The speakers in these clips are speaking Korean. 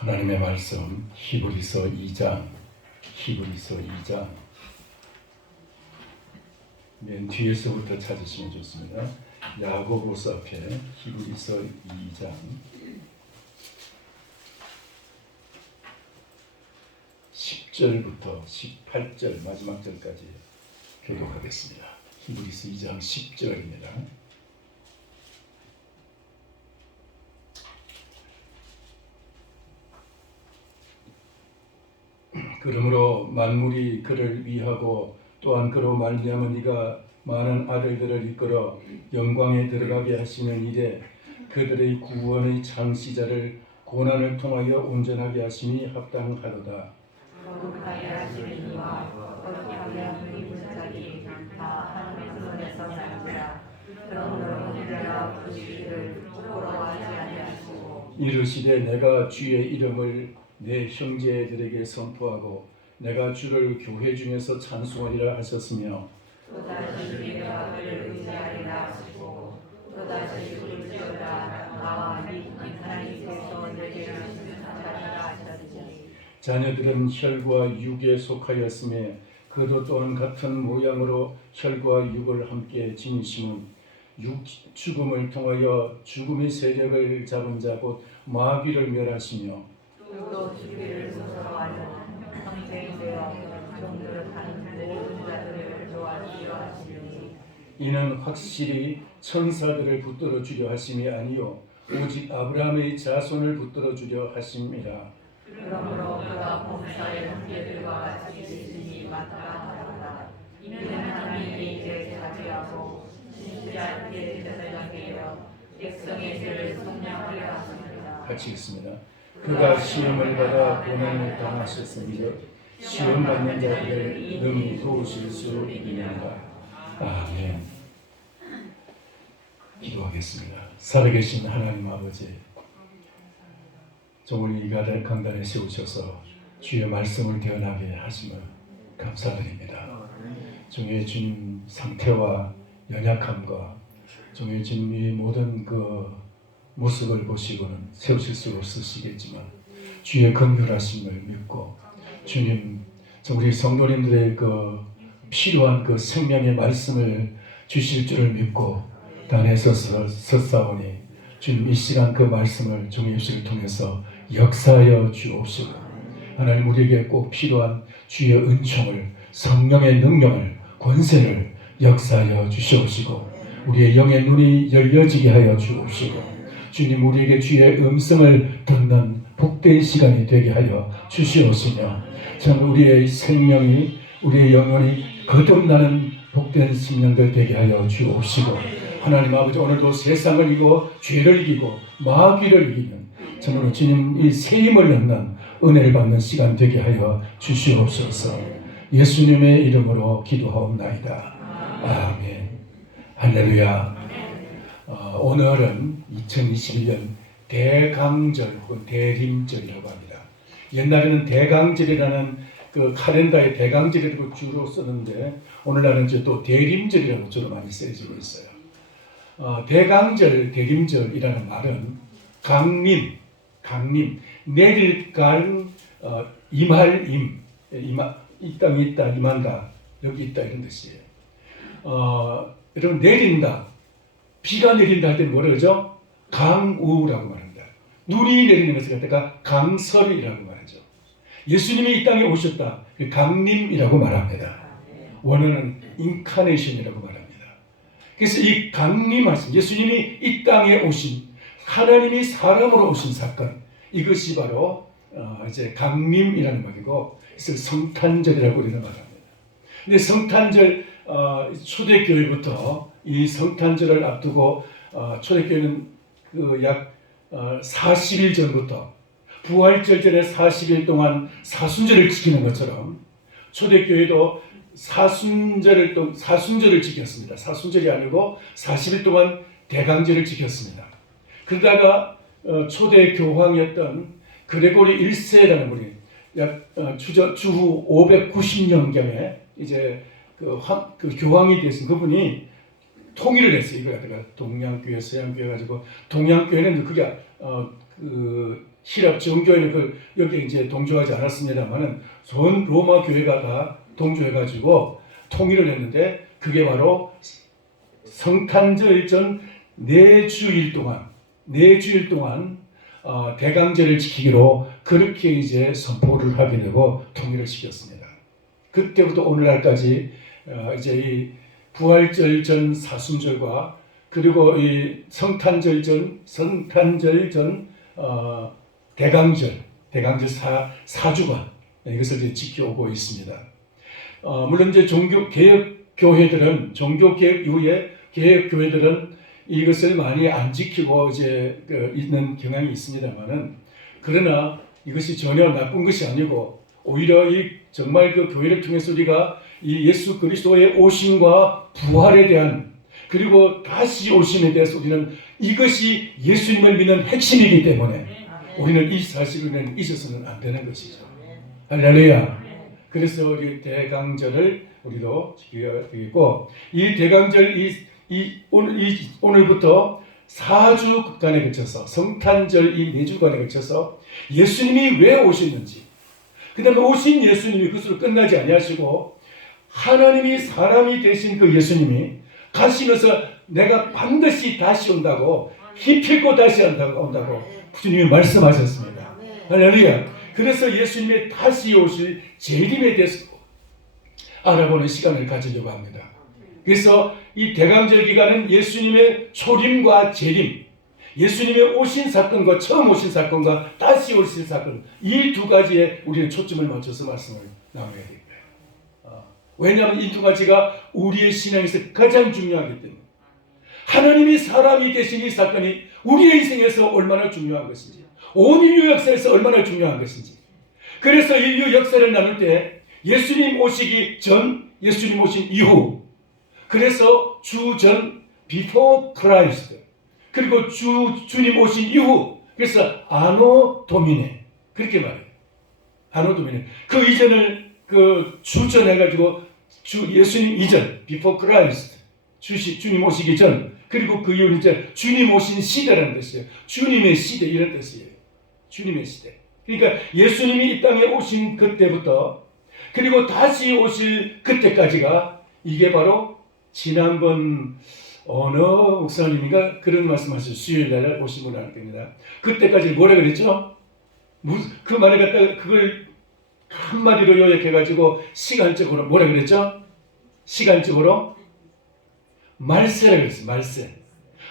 하나님의 말씀 히브리서 2장 맨 뒤에서부터 찾으시면 좋습니다. 야고보서 앞에 히브리서 2장 10절부터 18절 마지막 절까지 교독하겠습니다. 히브리서 2장 10절입니다. 그러므로 만물이 그를 위하고 또한 그로 말미암아 네가 많은 아들들을 이끌어 영광에 들어가게 하시는 이래 그들의 구원의 창시자를 고난을 통하여 온전하게 하심이 합당하도다. 거룩하게 하시는 이와 거룩하게 하는 분자기 다 하나님의 손에서 나니라. 그러므로 우리가 그 일을 부끄러워하지 아니하시고 이르시되 내가 주의 이름을 내 형제들에게 선포하고 내가 주를 교회 중에서 찬송하리라 하셨으며 또다시 우리가 그를 의지하리라 하시고 또다시 울지어다 나와 네 하나님께서 내게 주신 자라라 하셨으니 자녀들은 혈과 육에 속하였으며 그도 또한 같은 모양으로 혈과 육을 함께 지니심은 죽음을 통하여 죽음의 세력을 잡은 자 곧 마귀를 멸하시며 또 주기를 소서하는 평생 되어 종들을 하는 모든 자들을 도와주려 하시니 이는 확실히 천사들을 붙들어 주려 하심이 아니요 오직 아브라함의 자손을 붙들어 주려 하심이라. 그러므로 그가 범사의 형제들과 같이 있으니 마땅하다. 이는 하나님이 이제 자비하고 진지하게 뜻을 향하여 백성의 죄를 속량하려 하십니다. 같이 읽습니다. 그가 시험을 받아 고난을 당하셨으니 시험 받는 자들을 능히 도우실 수 있느니라. 아멘. 기도하겠습니다. 살아계신 하나님 아버지, 오늘 이 강단에 세우셔서 주의 말씀을 대언하게 하심을 감사드립니다. 종의 주님 상태와 연약함과 종의 주님의 모든 그 모습을 보시고는 세우실 수 없으시겠지만 주의 긍휼하심을 믿고 주님 우리 성도님들의 그 필요한 그 생명의 말씀을 주실 줄을 믿고 단에 섰사오니 주님 이 시간 그 말씀을 종의 입술을 통해서 역사하여 주옵시고 하나님 우리에게 꼭 필요한 주의 은총을 성령의 능력을 권세를 역사하여 주시옵시고 우리의 영의 눈이 열려지게 하여 주옵시고 주님 우리에게 주의 음성을 듣는 복된 시간이 되게 하여 주시옵시며 참 우리의 생명이 우리의 영혼이 거듭나는 복된 생명들 되게 하여 주옵시고 하나님 아버지 오늘도 세상을 이기고 죄를 이기고 마귀를 이기는 참으로 주님 이 세임을 얻는 은혜를 받는 시간 되게 하여 주시옵소서. 예수님의 이름으로 기도하옵나이다. 아멘. 할렐루야. 오늘은 2021년 대강절 혹은 대림절이라고 합니다. 옛날에는 대강절이라는 그 칼렌더에 대강절이라고 주로 쓰는데 오늘날은 이제 또 대림절이라고 주로 많이 쓰여지고 있어요. 대강절, 대림절이라는 말은 강림, 내릴 강, 임할 이 땅에 있다, 임한다, 여기 있다 이런 뜻이에요. 여러분 내린다, 비가 내린다 할 때는 뭐라 그러죠? 강우라고 말합니다. 눈이 내리는 것을 갖다가 강설이라고 말하죠. 예수님이 이 땅에 오셨다, 강림이라고 말합니다. 원어는 인카네이션이라고 말합니다. 그래서 이 강림하신 예수님이 이 땅에 오신 하나님이 사람으로 오신 사건 이것이 바로 이제 강림이라는 말이고 그래서 성탄절이라고 우리는 말합니다. 근데 성탄절 초대교회부터 이 성탄절을 앞두고 초대교회는 그 약 40일 전부터 부활절 전에 40일 동안 사순절을 지키는 것처럼 초대교회도 사순절을 지켰습니다. 사순절이 아니고 40일 동안 대강절을 지켰습니다. 그러다가 초대 교황이었던 그레고리 1세라는 분이 약 주후 590년경에 이제 그 교황이 되신 그분이 통일을 했어요. 이걸 갖다가 동양교회, 서양교회 가지고 동양교회는 그게 히랍 정교회는 여기 이제 동조하지 않았습니다만은 전 로마 교회가 다 동조해가지고 통일을 했는데 그게 바로 성탄절 전 4주일 동안 대강제를 지키기로 그렇게 이제 선포를 하게 되고 통일을 시켰습니다. 그때부터 오늘날까지 이제 이 부활절 전 사순절과 그리고 이 성탄절 전 대강절 4주간 이것을 이제 지켜오고 있습니다. 물론 이제 종교개혁 이후에 개혁교회들은 이것을 많이 안 지키고 이제 있는 경향이 있습니다만은 그러나 이것이 전혀 나쁜 것이 아니고 오히려 정말 그 교회를 통해서 우리가 이 예수 그리스도의 오심과 부활에 대한 그리고 다시 오심에 대해서 우리는 이것이 예수님을 믿는 핵심이기 때문에 우리는 이 사실을 잊어서는 안 되는 것이죠. 할렐루야. 그래서 우리 대강절을 우리도 지켜야 되겠고 이 대강절 오늘부터 4주간에 걸쳐서 성탄절 이 4주간에 걸쳐서 예수님이 왜 오셨는지 그 다음에 오신 예수님이 그것으로 끝나지 아니하시고 하나님이 사람이 되신 그 예수님이 가시면서 내가 반드시 다시 온다고 힘필고 다시 온다고 주님이 말씀하셨습니다. 할렐루야. 그래서 예수님의 다시 오실 재림에 대해서 알아보는 시간을 가지려고 합니다. 그래서 이 대강절 기간은 예수님의 초림과 재림, 예수님의 오신 사건과 처음 오신 사건과 다시 오실 사건 이 두 가지에 우리는 초점을 맞춰서 말씀을 나눠야 됩니다. 왜냐하면 이 두 가지가 우리의 신앙에서 가장 중요하기 때문에 하나님이 사람이 되신 이 사건이 우리의 인생에서 얼마나 중요한 것인지 온 인류 역사에서 얼마나 중요한 것인지 그래서 인류 역사를 나눌 때 예수님 오시기 전, 예수님 오신 이후 그래서 주 전, before Christ 그리고 주님 오신 이후 그래서 아노 도미네 그렇게 말해요. 아노 도미네 그 이전을 주 전 해가지고 예수님 이전 before Christ 주님 오시기 전 그리고 그 이후는 이제 주님 오신 시대라는 뜻이에요. 주님의 시대 이런 뜻이에요. 주님의 시대. 그러니까 예수님이 이 땅에 오신 그때부터 그리고 다시 오실 그때까지가 이게 바로 지난번 어느 목사님인가 그런 말씀하셨어요. 수요일날 오신 분을 알 겁니다. 그때까지 뭐라 그랬죠? 그 말을 갖다가 그걸 한마디로 요약해가지고 시간적으로 뭐라 그랬죠? 시간적으로 말세라 그랬어요.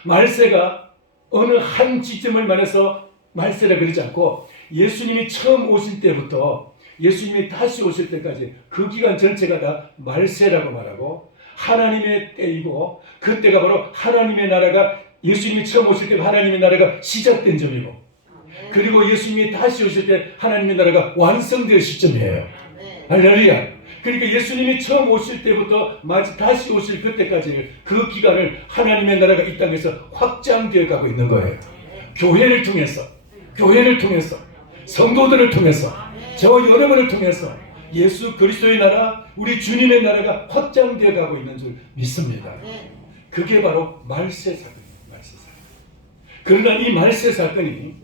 말세가 어느 한 지점을 말해서 말세라 그러지 않고 예수님이 처음 오실 때부터 예수님이 다시 오실 때까지 그 기간 전체가 다 말세라고 말하고 하나님의 때이고 그때가 바로 하나님의 나라가 예수님이 처음 오실 때 하나님의 나라가 시작된 점이고 그리고 예수님이 다시 오실 때 하나님의 나라가 완성될 시점이에요. 할렐루야. 그러니까 예수님이 처음 오실 때부터 다시 오실 그때까지 그 기간을 하나님의 나라가 이 땅에서 확장되어 가고 있는 거예요. 교회를 통해서 성도들을 통해서 저와 여러분을 통해서 예수 그리스도의 나라 우리 주님의 나라가 확장되어 가고 있는 줄 믿습니다. 그게 바로 말세 사건입니다. 그러나 이 말세 사건이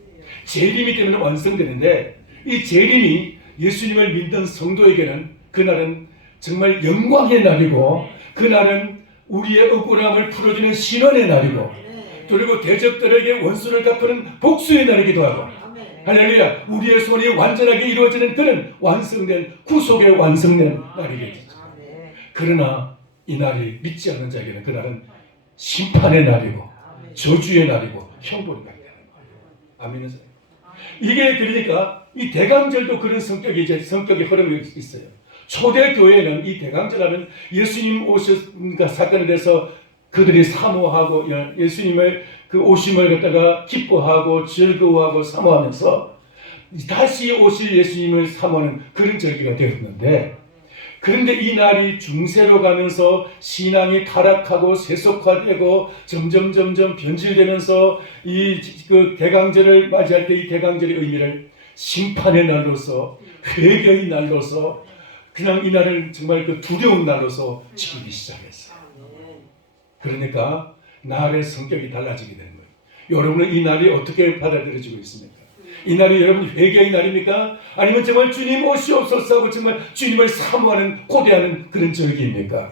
재림이 되면 완성되는데 이 재림이 예수님을 믿는 성도에게는 그날은 정말 영광의 날이고 그날은 우리의 억울함을 풀어주는 신원의 날이고 그리고 대적들에게 원수를 갚는 복수의 날이기도 하고 할렐루야. 우리의 소원이 완전하게 이루어지는 그런 완성된 구속의 완성된 날이겠죠. 그러나 이 날이 믿지 않는 자에게는 그날은 심판의 날이고 저주의 날이고 형벌의 날이라는 거예요. 아멘이죠. 이게 그러니까 이 대강절도 그런 성격의 흐름이 있어요. 초대교회는 이 대강절하면 예수님 오신 사건에 대해서 그들이 사모하고 예수님의 그 오심을 갖다가 기뻐하고 즐거워하고 사모하면서 다시 오실 예수님을 사모하는 그런 절기가 되었는데 그런데 이 날이 중세로 가면서 신앙이 타락하고 세속화되고 점점 변질되면서 그 대강절을 맞이할 때 이 대강절의 의미를 심판의 날로서 회개의 날로서 그냥 이 날을 정말 그 두려운 날로서 지키기 시작했어요. 그러니까 날의 성격이 달라지게 되는 거예요. 여러분은 이 날이 어떻게 받아들여지고 있습니까? 이날이 여러분 회개의 날입니까? 아니면 정말 주님 오시옵소서 하고 정말 주님을 사모하는 고대하는 그런 절기입니까?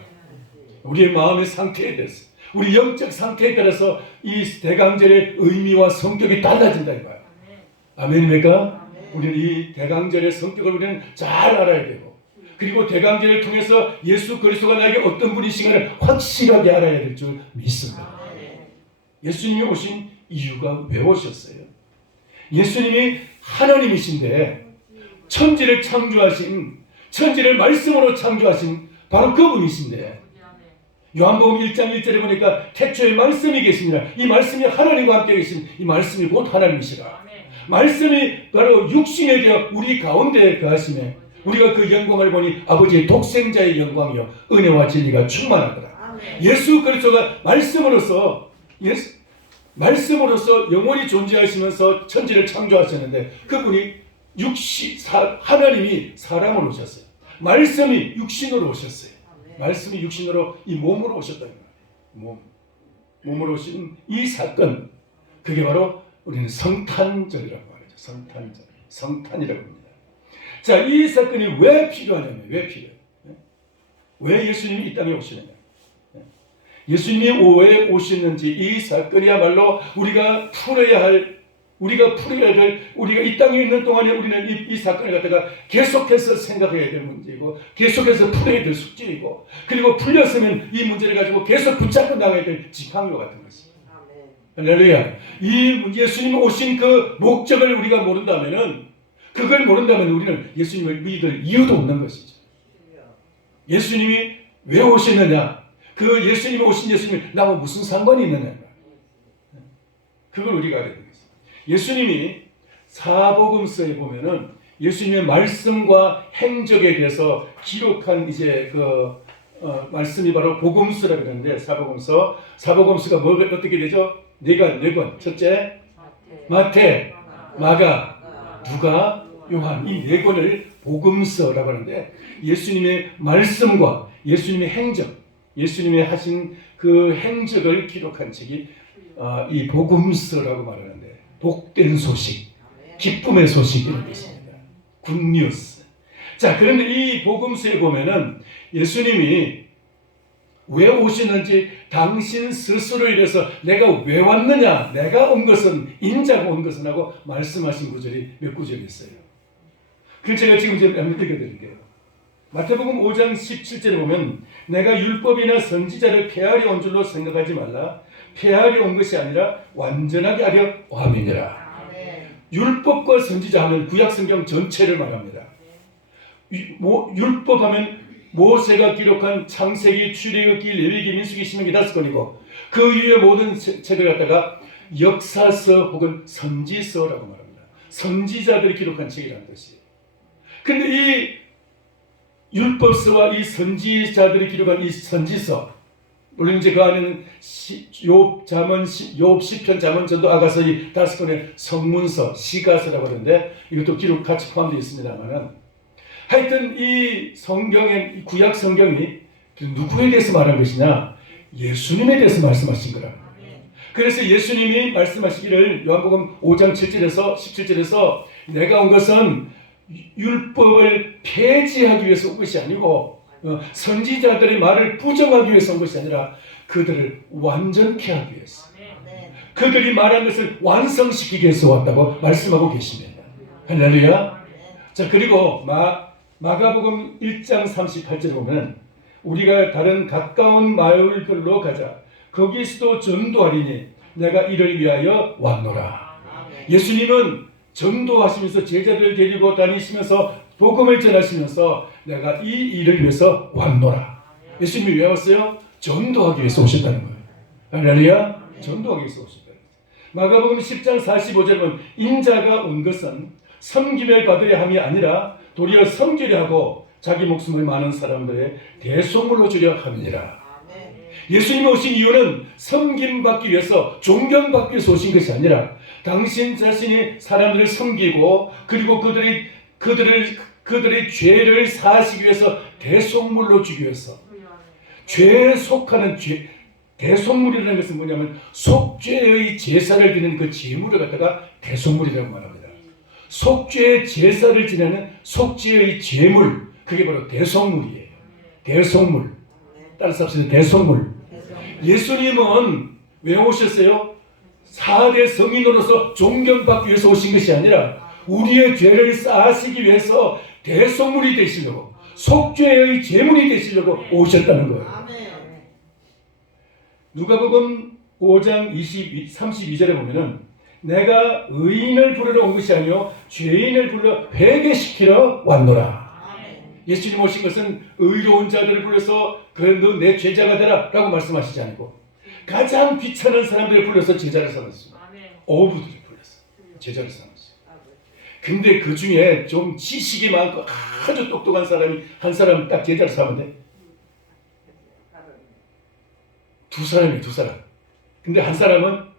우리의 마음의 상태에 대해서, 우리 영적 상태에 따라서 이 대강절의 의미와 성격이 달라진다 이거예요. 아멘입니까? 우리는 이 대강절의 성격을 우리는 잘 알아야 되고, 그리고 대강절을 통해서 예수 그리스도가 나에게 어떤 분이신가를 확실하게 알아야 될 줄 믿습니다. 예수님이 오신 이유가 왜 오셨어요? 예수님이 하나님이신데 천지를 창조하신, 천지를 말씀으로 창조하신 바로 그분이신데, 요한복음 1장 1절에 보니까 태초에 말씀이 계시니라. 이 말씀이 하나님과 함께 계신 이 말씀이 곧 하나님이시라. 말씀이 바로 육신에 되어 우리 가운데 거하시네. 우리가 그 영광을 보니 아버지의 독생자의 영광이요 은혜와 진리가 충만하더라. 예수 그리스도가 말씀으로서 영원히 존재하시면서 천지를 창조하셨는데, 그분이 하나님이 사람으로 오셨어요. 말씀이 육신으로 오셨어요. 말씀이 육신으로 이 몸으로 오셨다는 거예요. 몸으로 오신 이 사건, 그게 바로 우리는 성탄절이라고 말하죠. 성탄이라고 합니다. 자, 이 사건이 왜 필요하냐면, 왜 필요해요? 왜 예수님이 이 땅에 오시느냐? 예수님이 왜 오시는지, 이 사건이야말로 우리가 풀어야 될, 우리가 이 땅에 있는 동안에 우리는 이 사건을 갖다가 계속해서 생각해야 될 문제이고, 계속해서 풀어야 될 숙제이고, 그리고 풀렸으면 이 문제를 가지고 계속 붙잡고 나가야 될 지팡이와 같은 것입니다. 할렐루야. 이 예수님이 오신 그 목적을 우리가 모른다면은, 그걸 모른다면 우리는 예수님을 믿을 이유도 없는 것이죠. 예수님이 왜 오시느냐? 그 예수님이 오신 예수님이 나하고 무슨 상관이 있느냐? 그걸 우리가 알아야 되겠습니다. 예수님이 사복음서에 보면은 예수님의 말씀과 행적에 대해서 기록한 이제 말씀이 바로 복음서라 그러는데, 사복음서가 어떻게 되죠? 네 권. 첫째 마태, 마가, 누가, 요한, 이 네 권을 복음서라고 하는데, 예수님의 말씀과 예수님의 행적, 예수님이 하신 그 행적을 기록한 책이 이 복음서라고 말하는데, 복된 소식, 기쁨의 소식 이런 뜻입니다. 굿뉴스. 자, 그런데 이 복음서에 보면은 예수님이 왜 오시는지, 당신 스스로 이래서 내가 왜 왔느냐, 내가 온 것은, 인자가 온 것은 하고 말씀하신 구절이 몇 구절이 있어요. 그래서 제가 지금 한번 읽어드릴게요. 마태복음 5장 17절에 보면, 내가 율법이나 선지자를 폐하려 온 줄로 생각하지 말라. 폐하려 온 것이 아니라 완전하게 하려 함이니라. 율법과 선지자 하면 구약성경 전체를 말합니다. 율법 하면 모세가 기록한 창세기, 출애굽기, 레위기, 민수기, 신명기 5권이고, 그 이후의 모든 책을 갖다가 역사서 혹은 선지서라고 말합니다. 선지자들이 기록한 책이라는 뜻이에요. 그런데 이 율법서와 이 선지자들이 기록한 이 선지서, 물론 이제 그 안에는 욥, 잠언, 욥, 시편, 잠언, 전도, 아가서 이 5권의 성문서, 시가서라고 하는데, 이것도 기록 같이 포함되어 있습니다만은, 하여튼 이 성경의, 이 구약 성경이 누구에 대해서 말한 것이냐? 예수님에 대해서 말씀하신 거라. 그래서 예수님이 말씀하시기를 요한복음 5장 7절에서 17절에서 내가 온 것은 율법을 폐지하기 위해서 온 것이 아니고, 선지자들의 말을 부정하기 위해서 온 것이 아니라 그들을 완전케 하기 위해서, 그들이 말한 것을 완성시키기 위해서 왔다고 말씀하고 계십니다. 할렐루야. 자, 그리고 마가복음 1장 38절에 보면, 우리가 다른 가까운 마을들로 가자. 거기서도 전도하리니 내가 이를 위하여 왔노라. 예수님은 전도하시면서 제자들을 데리고 다니시면서 복음을 전하시면서 내가 이 일을 위해서 왔노라. 예수님이 왜 왔어요? 전도하기 위해서 오셨다는 거예요. 할렐루야. 전도하기 위해서 오셨다는 거예요. 마가복음 10장 45절에 보면, 인자가 온 것은 섬김을 받으려 함이 아니라 도리어 섬기려 하고 자기 목숨을 많은 사람들의 대속물로 주려 함이니라. 예수님이 오신 이유는 섬김받기 위해서, 존경받기 위해서 오신 것이 아니라 당신 자신이 사람들을 섬기고, 그리고 그들의 죄를 사하시기 위해서 대속물로 주기 위해서. 죄에 속하는 대속물이라는 것은 뭐냐면 속죄의 제사를 드리는 그 제물을 갖다가 대속물이라고 말합니다. 속죄의 제사를 지내는 속죄의 제물, 그게 바로 대속물이에요. 대속물. 따라서 합시다. 대속물. 예수님은 왜 오셨어요? 4대 성인으로서 존경받기 위해서 오신 것이 아니라 우리의 죄를 쌓으시기 위해서 대속물이 되시려고, 속죄의 제물이 되시려고 오셨다는 거예요. 누가복음 5장 32절에 보면은 내가 의인을 부르러 온 것이 아니요 죄인을 불러 회개시키러 왔노라. 예수님 오신 것은 의로운 자들을 불러서 너 내 제자가 되라 라고 말씀하시지 않고 가장 귀찮은 사람들을 불러서 제자를 삼았습니다. 어부들을 불러서 제자를 삼았어요. 근데 그 중에 좀 지식이 많고 아주 똑똑한 사람이 한 사람 딱 제자를 삼았는데 두 사람. 근데 한 사람은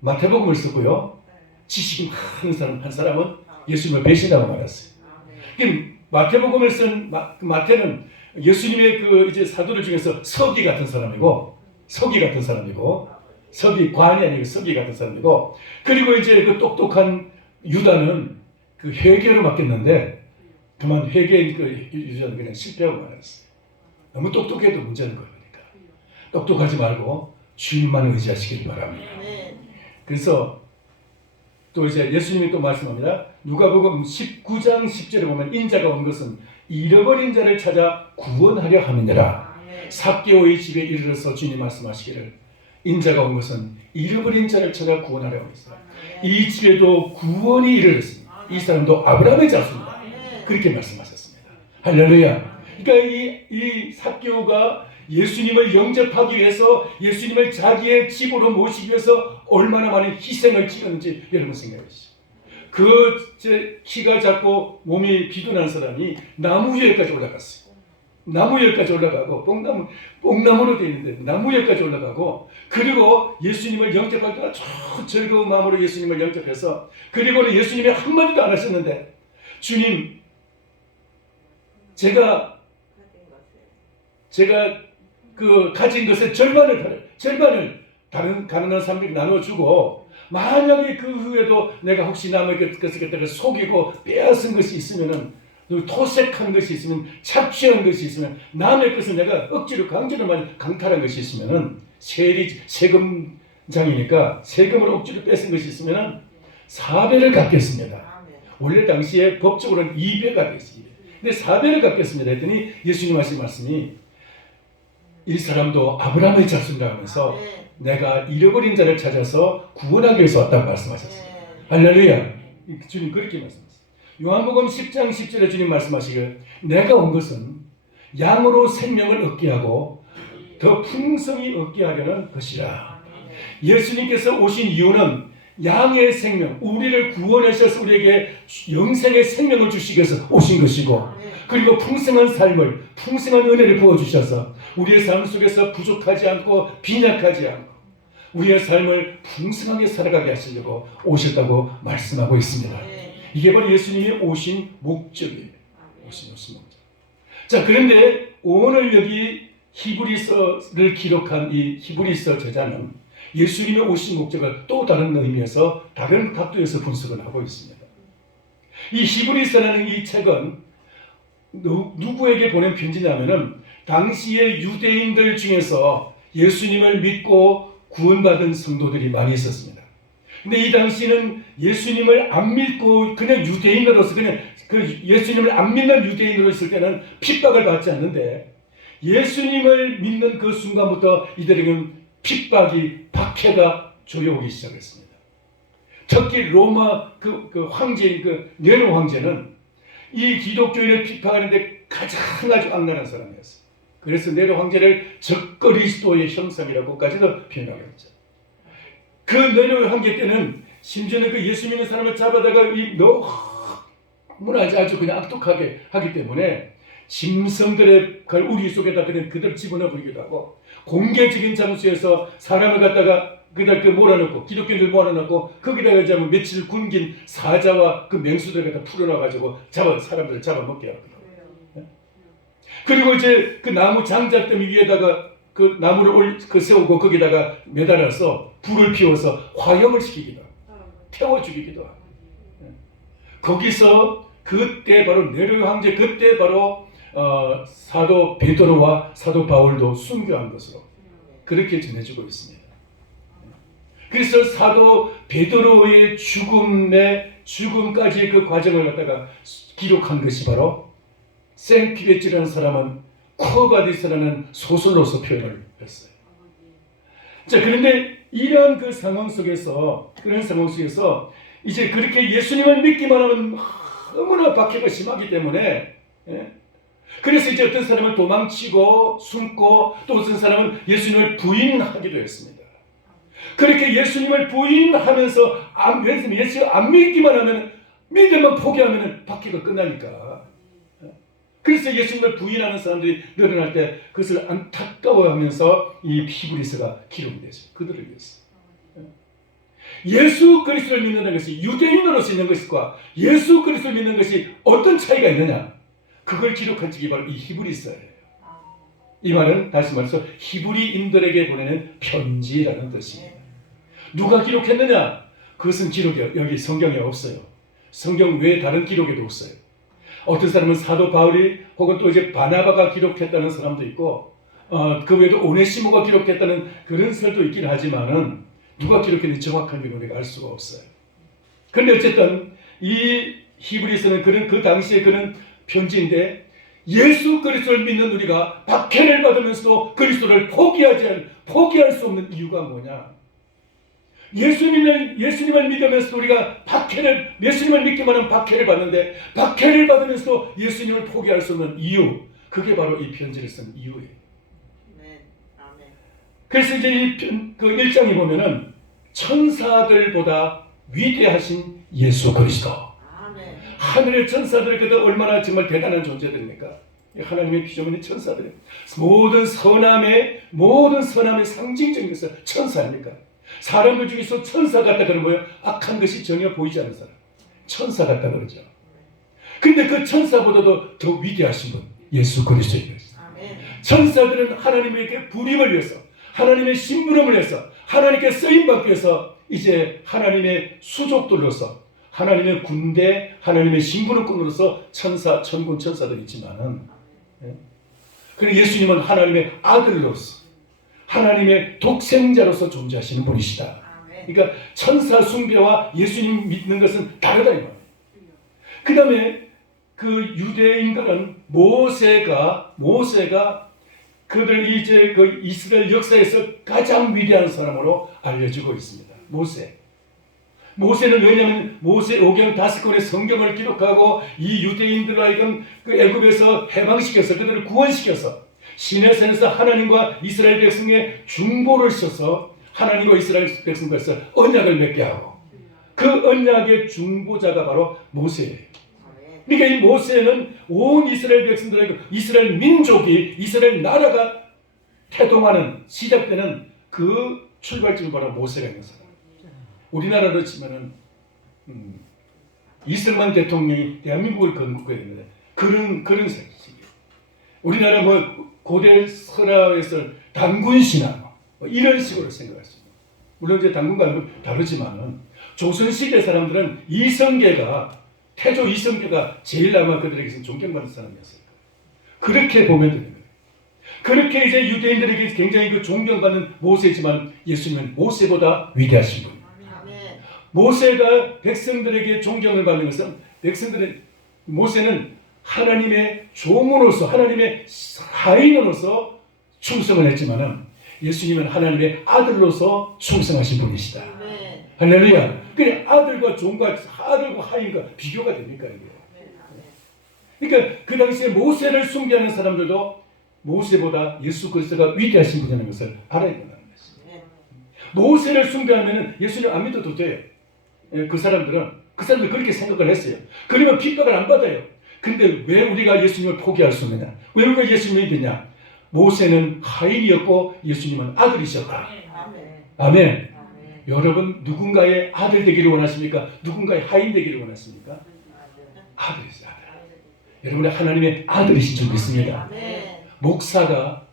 마태복음을 썼고요. 지식이 많은 사람 한 사람은 예수님을 배신하고 말았어요. 마태복음을 쓴 마태는 예수님의 그 이제 사도들 중에서 서기 같은 사람이고 서기 관이 아니고 서기 같은 사람이고, 그리고 이제 그 똑똑한 유다는 그 회개로 맡겼는데 그만 회개인 그 유다는 그냥 실패하고 말았어요. 너무 똑똑해도 문제는 거니까 똑똑하지 말고 주님만 의지하시길 바랍니다. 그래서 또 이제 예수님이 또 말씀합니다. 누가복음 19장 10절에 보면 인자가 온 것은 잃어버린 자를 찾아 구원하려 함이니라. 삭개오의 집에 이르러서 주님 말씀하시기를 인자가 온 것은 잃어버린 자를 찾아 구원하려 함이니라. 이 집에도 구원이 이르렀습니다. 이 사람도 아브라함의 자손이다. 그렇게 말씀하셨습니다. 할렐루야. 그러니까 이 삭개오가 예수님을 영접하기 위해서, 예수님을 자기의 집으로 모시기 위해서 얼마나 많은 희생을 치렀는지 여러분 생각해 보시죠. 키가 작고 몸이 비둔한 사람이 나무 위에까지 올라갔어요. 나무 위에까지 올라가고 뽕나무로 되어 있는데 나무 위에까지 올라가고, 그리고 예수님을 영접할 때가 저 즐거운 마음으로 예수님을 영접해서, 그리고는 예수님이 한마디도 안 하셨는데 주님, 제가 그 가진 것의 절반을 다른 가난한 사람들이 나눠주고, 만약에 그 후에도 내가 혹시 남의 것을 갖다가 속이고 빼앗은 것이 있으면은, 토색한 것이 있으면, 착취한 것이 있으면, 남의 것을 내가 억지로 강제로 강탈한 것이 있으면은, 세금장이니까 세금을 억지로 뺏은 것이 있으면은 4배를 갚겠습니다. 원래 당시에 법적으로는 2배가 됐어요. 근데 4배를 갚겠습니다 했더니 예수님 하신 말씀이 이 사람도 아브라함의 자손이라고 하면서 내가 잃어버린 자를 찾아서 구원하기 위해서 왔다고 말씀하셨습니다. 할렐루야. 주님 그렇게 말씀하셨습니다. 요한복음 10장 10절에 주님 말씀하시기를 내가 온 것은 양으로 생명을 얻게 하고 더 풍성히 얻게 하려는 것이라. 예수님께서 오신 이유는 양의 생명, 우리를 구원하셔서 우리에게 영생의 생명을 주시기 위해서 오신 것이고, 그리고 풍성한 삶을, 풍성한 은혜를 부어주셔서 우리의 삶 속에서 부족하지 않고 빈약하지 않고 우리의 삶을 풍성하게 살아가게 하시려고 오셨다고 말씀하고 있습니다. 이게 바로 예수님이 오신 목적이에요. 오신 목적. 자, 그런데 오늘 여기 히브리서를 기록한 이 히브리서 저자는 예수님의 오신 목적을 또 다른 의미에서, 다른 각도에서 분석을 하고 있습니다. 이 히브리서라는 이 책은 누구에게 보낸 편지냐면은 당시의 유대인들 중에서 예수님을 믿고 구원받은 성도들이 많이 있었습니다. 근데 이 당시는 예수님을 안 믿고 그냥 유대인으로서, 그냥 그 예수님을 안 믿는 유대인으로 있을 때는 핍박을 받지 않는데, 예수님을 믿는 그 순간부터 이들에게는 핍박이, 박해가 조여오기 시작했습니다. 특히 로마 그 황제인 그 네로 황제는 이 기독교인을 핍박하는데 가장 아주 악랄한 사람이었어요. 그래서 네로 황제를 적그리스도의 형상이라고까지도 표현하고 있죠. 그 네로 황제 때는 심지어는 그 예수 믿는 사람을 잡아다가 너무나 아주 그냥 악독하게 하기 때문에 짐승들의 우리 속에다 그들 집어넣어 버리기도 하고, 공개적인 장소에서 사람을 갖다가 그다 몰아넣고, 기독교인들 몰아넣고 거기다가 이제 며칠 굶긴 사자와 그 맹수들 갖다 풀어놔가지고 사람들을 잡아먹게 하거든요. 그리고 이제 그 나무 장작더미 위에다가 그 나무를 세우고 거기다가 매달아서 불을 피워서 화염을 시키기도 하고 태워 죽이기도 하고, 거기서 그때 바로 네로 황제 그때 바로 사도 베드로와 사도 바울도 순교한 것으로 그렇게 전해지고 있습니다. 그래서 사도 베드로의 죽음까지 그 과정을 갖다가 기록한 것이 바로 생피베치라는 사람은 쿠어바디스라는 소설로서 표현을 했어요. 자, 그런데 이런 그 상황 속에서 이제 그렇게 예수님을 믿기만 하면 너무나 박해가 심하기 때문에 그래서 이제 어떤 사람은 도망치고 숨고 또 어떤 사람은 예수님을 부인하기도 했습니다. 그렇게 예수님을 부인하면서 예수 안 믿기만 하면 믿으면 포기하면 박해가 끝나니까. 그래서 예수님을 부인하는 사람들이 늘어날 때 그것을 안타까워하면서 이 히브리서가 기록이 되죠. 그들을 위해서. 예수 그리스도를 믿는다는 것이 유대인으로서 있는 것과 예수 그리스도를 믿는 것이 어떤 차이가 있느냐? 그걸 기록한 책이 바로 이 히브리서예요. 이 말은 다시 말해서 히브리인들에게 보내는 편지라는 뜻입니다. 누가 기록했느냐? 그것은 기록이 여기 성경에 없어요. 성경 외에 다른 기록에도 없어요. 어떤 사람은 사도 바울이 혹은 또 이제 바나바가 기록했다는 사람도 있고 그 외에도 오네시모가 기록했다는 그런 설도 있긴 하지만은 누가 기록했는지 정확한 건 우리가 알 수가 없어요. 그런데 어쨌든 이 히브리서는 그 당시에 그런 편지인데 예수 그리스도를 믿는 우리가 박해를 받으면서도 그리스도를 포기할 수 없는 이유가 뭐냐? 예수님을 믿으면서 우리가 예수님을 믿기만 하면 박해를 받는데 박해를 받으면서도 예수님을 포기할 수 없는 이유, 그게 바로 이 편지를 쓴 이유예요. 그래서 이제 그 1장에 보면은 천사들보다 위대하신 예수 그리스도. 하늘의 천사들 그도 얼마나 정말 대단한 존재들입니까? 하나님의 피조물인 천사들. 모든 선함의 상징적인 것은 천사 아닙니까? 사람들 중에서 천사 같다 그러면 뭐예요? 악한 것이 전혀 보이지 않는 사람. 천사 같다 그러죠. 근데 그 천사보다도 더 위대하신 분, 예수 그리스도인 것이죠. 천사들은 하나님에게 불임을 위해서, 하나님의 심부름을 위해서, 하나님께 쓰임받기 위해서 이제 하나님의 수족들로서, 하나님의 군대, 하나님의 심부름꾼으로서 천군 천사들이 있지만은, 그리고 예수님은 하나님의 아들로서, 하나님의 독생자로서 존재하시는 분이시다. 그러니까 천사 숭배와 예수님 믿는 것은 다르다 이 말이에요. 그 다음에 그 유대인들은 모세가 그들 이제 그 이스라엘 역사에서 가장 위대한 사람으로 알려지고 있습니다. 모세는 왜냐하면 모세오경 5권의 성경을 기록하고 이 유대인들을 하여금 그 애굽에서 해방시켜서 그들을 구원시켜서 시내산에서 하나님과 이스라엘 백성의 중보를 셔서 하나님과 이스라엘 백성과서 언약을 맺게 하고 그 언약의 중보자가 바로 모세예요. 그러니까 이 모세는 온 이스라엘 백성들에게 이스라엘 민족이 이스라엘 나라가 태동하는 시작되는 그 출발점이 바로 모세가 있는 사람. 우리나라로 치면은 이승만 대통령이 대한민국을 건국해야 되는데 그런 생각이에요. 우리나라 고대 설화에서 단군 신화 이런 식으로 생각했습니다. 물론 이제 단군과 다르지만은 조선시대 사람들은 태조 이성계가 제일 아마 그들에게서 존경받는 사람이었어요. 그렇게 보면 되는 거예요. 그렇게 이제 유대인들에게 굉장히 그 존경받는 모세지만 예수님은 모세보다 위대하신 분. 모세가 백성들에게 존경을 받는 것은 모세는 하나님의 종으로서 하나님의 하인으로서 충성을 했지만은 예수님은 하나님의 아들로서 충성하신 분이시다. 할렐루야. 그냥 아들과 하인과 비교가 됩니까 이게? 그러니까 그 당시에 모세를 숭배하는 사람들도 모세보다 예수 그리스도가 위대하신 분이라는 것을 알아야 된다는 것입니다. 모세를 숭배하면 예수님 안 믿어도 돼요. 그 사람들 그렇게 생각을 했어요. 그러면 핍박을 안 받아요. 근데 왜 우리가 예수님을 포기할 수 없느냐? 왜 우리가 예수님을 믿느냐? 모세는 하인이었고 예수님은 아들이셨다. 아멘. 여러분 누군가의 아들 되기를 원하십니까? 누군가의 하인 되기를 원하십니까? 아들이죠. 여러분이 하나님의 아들이신 줄 믿습니다. 목사가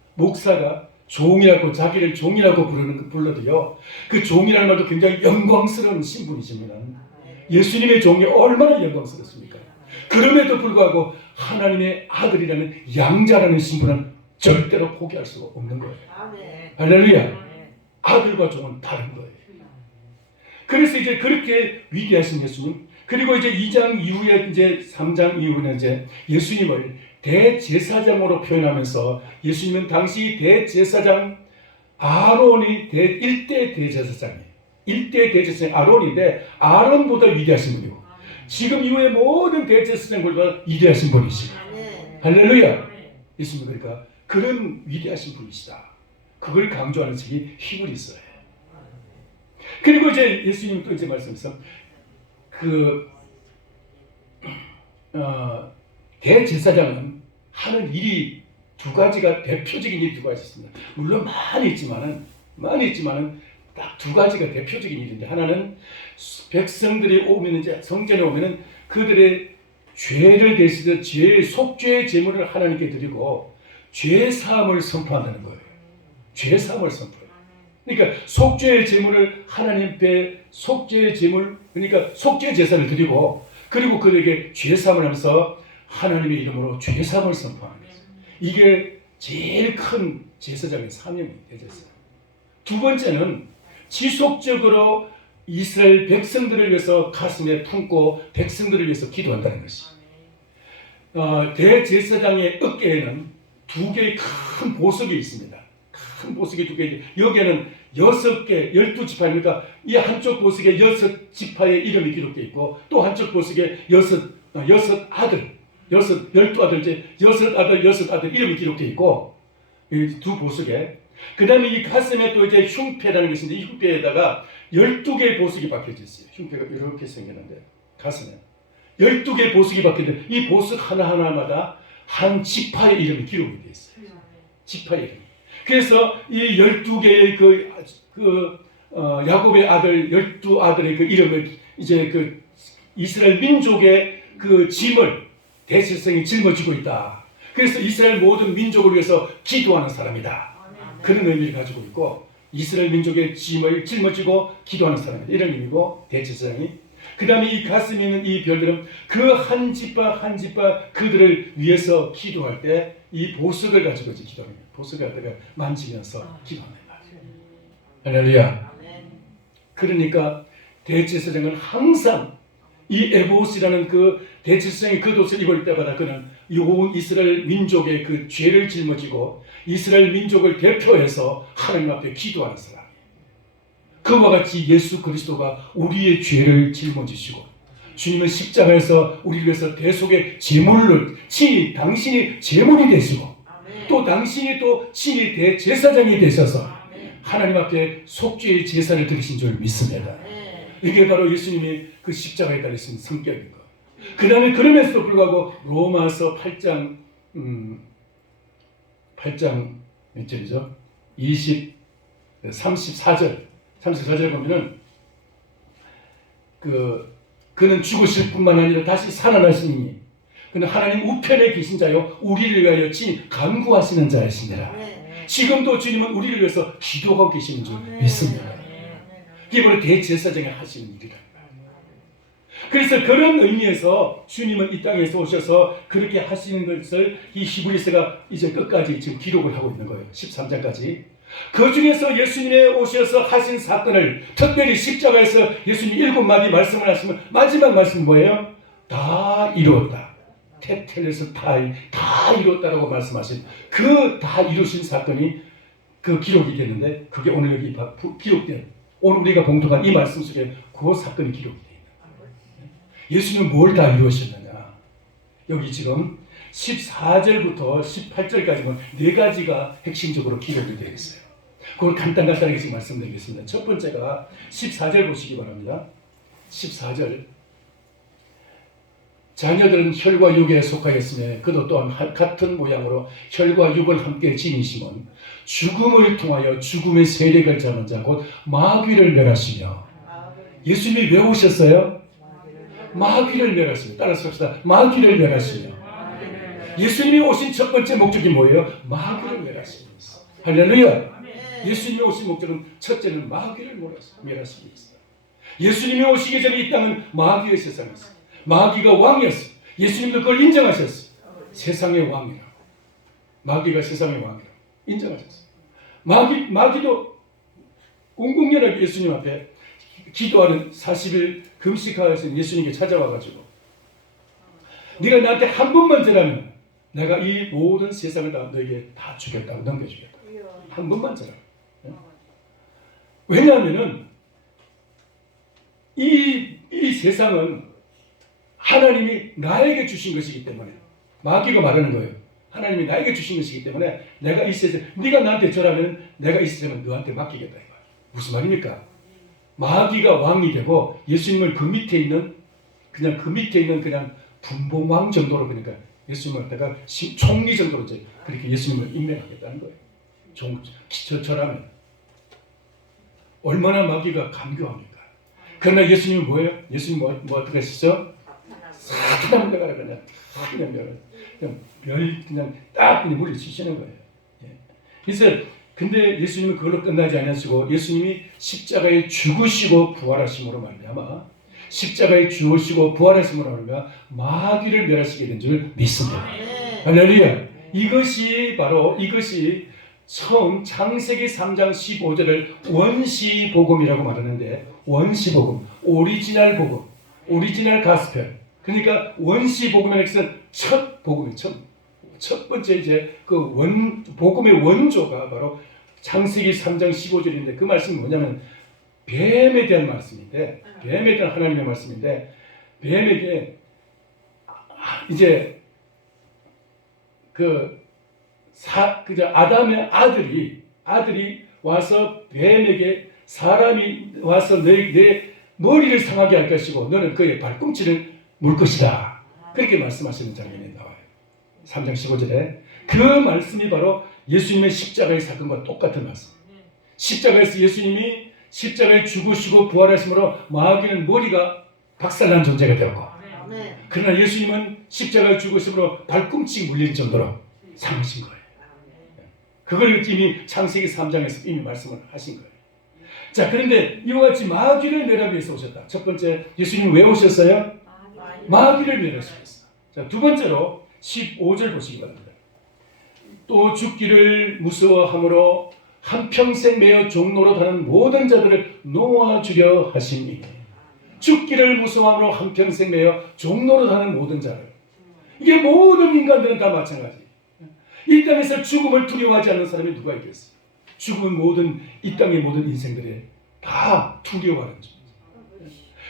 종이라고 자기를 종이라고 불러도요. 그 종이라는 말도 굉장히 영광스러운 신분이십니다. 예수님의 종이 얼마나 영광스럽습니까? 그럼에도 불구하고 하나님의 아들이라는 양자라는 신분은 절대로 포기할 수가 없는 거예요. 할렐루야. 아들과 종은 다른 거예요. 그래서 이제 그렇게 위대하신 예수님, 그리고 이제 2장 이후에 이제 3장 이후는 이제 예수님을 대제사장으로 표현하면서 예수님은 당시 대제사장 아론이 1대 대제사장이에요. 1대 대제사장 아론인데 아론보다 위대하신 분이고 지금 이후에 모든 대제사장들보다 위대하신 분이시고 할렐루야. 예수님 그러니까 그런 위대하신 분이시다. 그걸 강조하는 책이 히브리서예요. 그리고 이제 예수님 또 이제 말씀해서 대제사장은 하는 일이 두 가지가 대표적인 일이 두 가지 있습니다. 물론 많이 있지만은 딱 두 가지가 대표적인 일인데 하나는 백성들이 오면 이제 성전에 오면은 그들의 죄를 대신해 죄의 속죄의 제물을 하나님께 드리고 죄 사함을 선포한다는 거예요. 죄 사함을 선포해요. 그러니까 속죄의 제물을 하나님께 속죄의 제물 그러니까 속죄 제사를 드리고 그리고 그들에게 죄 사함을 하면서 하나님의 이름으로 죄 사함을 선포하는 거예요. 이게 제일 큰 제사장의 사명이 대제사. 두 번째는 지속적으로 이스라엘 백성들을 위해서 가슴에 품고 백성들을 위해서 기도한다는 것이. 대제사장의 어깨에는 두 개의 큰 보석이 있습니다. 큰 보석이 두 개. 여기에는 6개, 12지파입니다. 이 한쪽 보석에 6지파의 이름이 기록되어 있고 또 한쪽 보석에 6 아들, 12아들, 6아들 이름이 기록되어 있고 이 두 보석에 그 다음에 이 가슴에 또 이제 흉패라는 것인데 이 흉패에다가 12개의 보석이 박혀져 있어요. 흉패가 이렇게 생겼는데 가슴에 12개의 보석이 박혀있는데 이 보석 하나하나마다 한 지파의 이름이 기록이 되어 있어요. 지파의 이름. 그래서 이 12개의 야곱의 아들 12아들의 그 이름을 이제 그 이스라엘 민족의 그 짐을 대제사장이 짊어지고 있다. 그래서 이스라엘 모든 민족을 위해서 기도하는 사람이다. 그런 의미를 가지고 있고 이스라엘 민족의 짐을 짊어지고 기도하는 사람이다. 이런 의미고 대제사장이 그 다음에 이 가슴에 있는 이 별들은 그 한 지파 한 지파 그들을 위해서 기도할 때 이 보석을 가지고 이제 기도하는 거예요. 보석을 갖다가 만지면서 기도하는 거예요. 할렐루야. 그러니까 대제사장은 항상 이 에봇이라는 그 대제사장이 그 옷을 입을 때마다 그는 온 이스라엘 민족의 그 죄를 짊어지고 이스라엘 민족을 대표해서 하나님 앞에 기도하는 사람이에요. 그와 같이 예수 그리스도가 우리의 죄를 짊어지시고 주님은 십자가에서 우리를 위해서 대속의 제물을 친히 당신이 제물이 되시고 또 당신이 또 친히 대제사장이 되셔서 하나님 앞에 속죄의 제사를 드리신 줄 믿습니다. 이게 바로 예수님이 그 십자가에 달리신 성격인 것. 그 다음에 그러면서도 불구하고 로마서 8장 몇 절이죠? 34절 보면은 그는 죽으실 뿐만 아니라 다시 살아나시니 그는 하나님 우편에 계신 자요 우리를 위하여 친히 간구하시는 자이시니라. 지금도 주님은 우리를 위해서 기도하고 계시는 줄 믿습니다. 이게 바로 대제사장이 하시는 일이다. 그래서 그런 의미에서 주님은 이 땅에서 오셔서 그렇게 하시는 것을 이 히브리서가 이제 끝까지 지금 기록을 하고 있는 거예요. 13장까지. 그 중에서 예수님이 오셔서 하신 사건을 특별히 십자가에서 예수님 7마디 말씀을 하시면 마지막 말씀은 뭐예요? 다 이루었다. 테텔레스 다 이루었다라고 말씀하신 그 다 이루신 사건이 그 기록이 됐는데 그게 오늘 여기 기록된 오늘 우리가 공통한 이 말씀 속에 그 사건이 기록이 되어 있는 예수님은 뭘 다 이루셨느냐. 여기 지금 14절부터 18절까지 보면 4가지가 핵심적으로 기록이 되어 있어요. 그걸 간단하게 지금 말씀드리겠습니다. 첫 번째가 14절 보시기 바랍니다. 14절 자녀들은 혈과 육에 속하였으며 그도 또한 같은 모양으로 혈과 육을 함께 지니시면 죽음을 통하여 죽음의 세력을 잡은 자 곧 마귀를 멸하시며 예수님이 왜 오셨어요? 마귀를 멸하시며 따라서 합시다. 마귀를 멸하시며 예수님이 오신 첫 번째 목적이 뭐예요? 마귀를 멸하시기 위해서. 할렐루야. 예수님이 오신 목적은 첫째는 마귀를 멸하시기 위해서. 예수님이 오시기 전에 이 땅은 마귀의 세상이었어요. 마귀가 왕이었어요. 예수님도 그걸 인정하셨어요. 세상의 왕이라고. 마귀가 세상의 왕이라고 인정하셨어요. 마귀도 공공연하게 예수님 앞에 기도하는 40일 금식하여서 예수님께 찾아와가지고 네가 나한테 한 번만 절하면 내가 이 모든 세상을 다 너에게 다 주겠다고 넘겨주겠다. 한 번만 절하면. 왜냐하면은 이 세상은 하나님이 나에게 주신 것이기 때문에 마귀가 말하는 거예요. 하나님이 나에게 주신 것이기 때문에 내가 이 세상, 네가 나한테 절하면 내가 이 세상을 너한테 맡기겠다 이거야. 무슨 말입니까? 마귀가 왕이 되고 예수님을 그 밑에 있는 그냥 분봉왕 정도로 그러니까 예수님을 갖다가 총리 정도로 이제 그렇게 예수님을 임명하겠다는 거예요. 저라면 얼마나 마귀가 감교합니까? 그러나 예수님은 뭐예요? 예수님 뭐 어떻게 하셨죠? 사탄아 물러가라 그냥 딱 그냥 물리치시는 거예요. 그래서 근데 예수님은 그걸로 끝나지 않으시고 예수님이 십자가에 죽으시고 부활하심으로 말미암아 십자가에 죽으시고 부활하심으로 말미암아 마귀를 멸하시게 된 줄 믿습니다. 할렐루야. 이것이 처음 창세기 3장 15절을 원시복음이라고 말하는데 원시복음, 오리지널 복음, 오리지널 가스펠. 그러니까 원시복음이라는 것은 첫 복음이 첫 번째 이제 그 복음의 원조가 바로 창세기 3장 15절인데 그 말씀이 뭐냐면 뱀에 대한 말씀인데 뱀에 대한 하나님의 말씀인데 뱀에게 이제 아담의 아들이 와서 뱀에게 사람이 와서 내 머리를 상하게 할 것이고 너는 그의 발꿈치를 물 것이다. 그렇게 말씀하시는 장면이 나와요. 3장 15절에 그 말씀이 바로 예수님의 십자가의 사건과 똑같은 말씀. 십자가에서 예수님이 십자가에 죽으시고 부활하심으로 마귀는 머리가 박살난 존재가 되었고 그러나 예수님은 십자가에 죽으심으로 발꿈치 물릴 정도로 상하신 거예요. 그걸 이미 창세기 3장에서 이미 말씀을 하신 거예요. 자, 그런데 이와 같이 마귀를 멸하기 위해서 오셨다. 첫 번째, 예수님은 왜 오셨어요? 마귀를 멸하시겠어. 자, 두 번째로 15절 보시기 바랍니다. 또 죽기를 무서워함으로 한평생 매어 종노릇하는 모든 자들을 놓아주려 하시니 죽기를 무서워함으로 한평생 매어 종노릇하는 모든 자를 이게 모든 인간들은 다 마찬가지. 이 땅에서 죽음을 두려워하지 않는 사람이 누가 있겠어요? 죽음은 이 땅의 모든 인생들에 다 두려워하는 존재.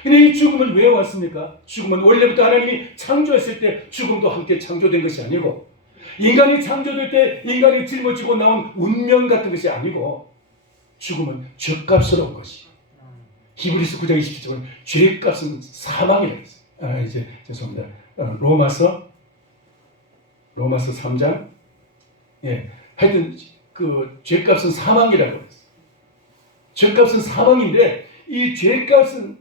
근데 이 죽음은 왜 왔습니까? 죽음은 원래부터 하나님이 창조했을 때 죽음도 함께 창조된 것이 아니고 인간이 창조될 때 인간이 짊어지고 나온 운명 같은 것이 아니고 죽음은 죄값으로 온 것이. 히브리서 9장 27절은 죄값은 사망이라고 했어요. 죄송합니다. 로마서 3장 하여튼 그 죄값은 사망이라고 했어요. 죄값은 사망인데 이 죄값은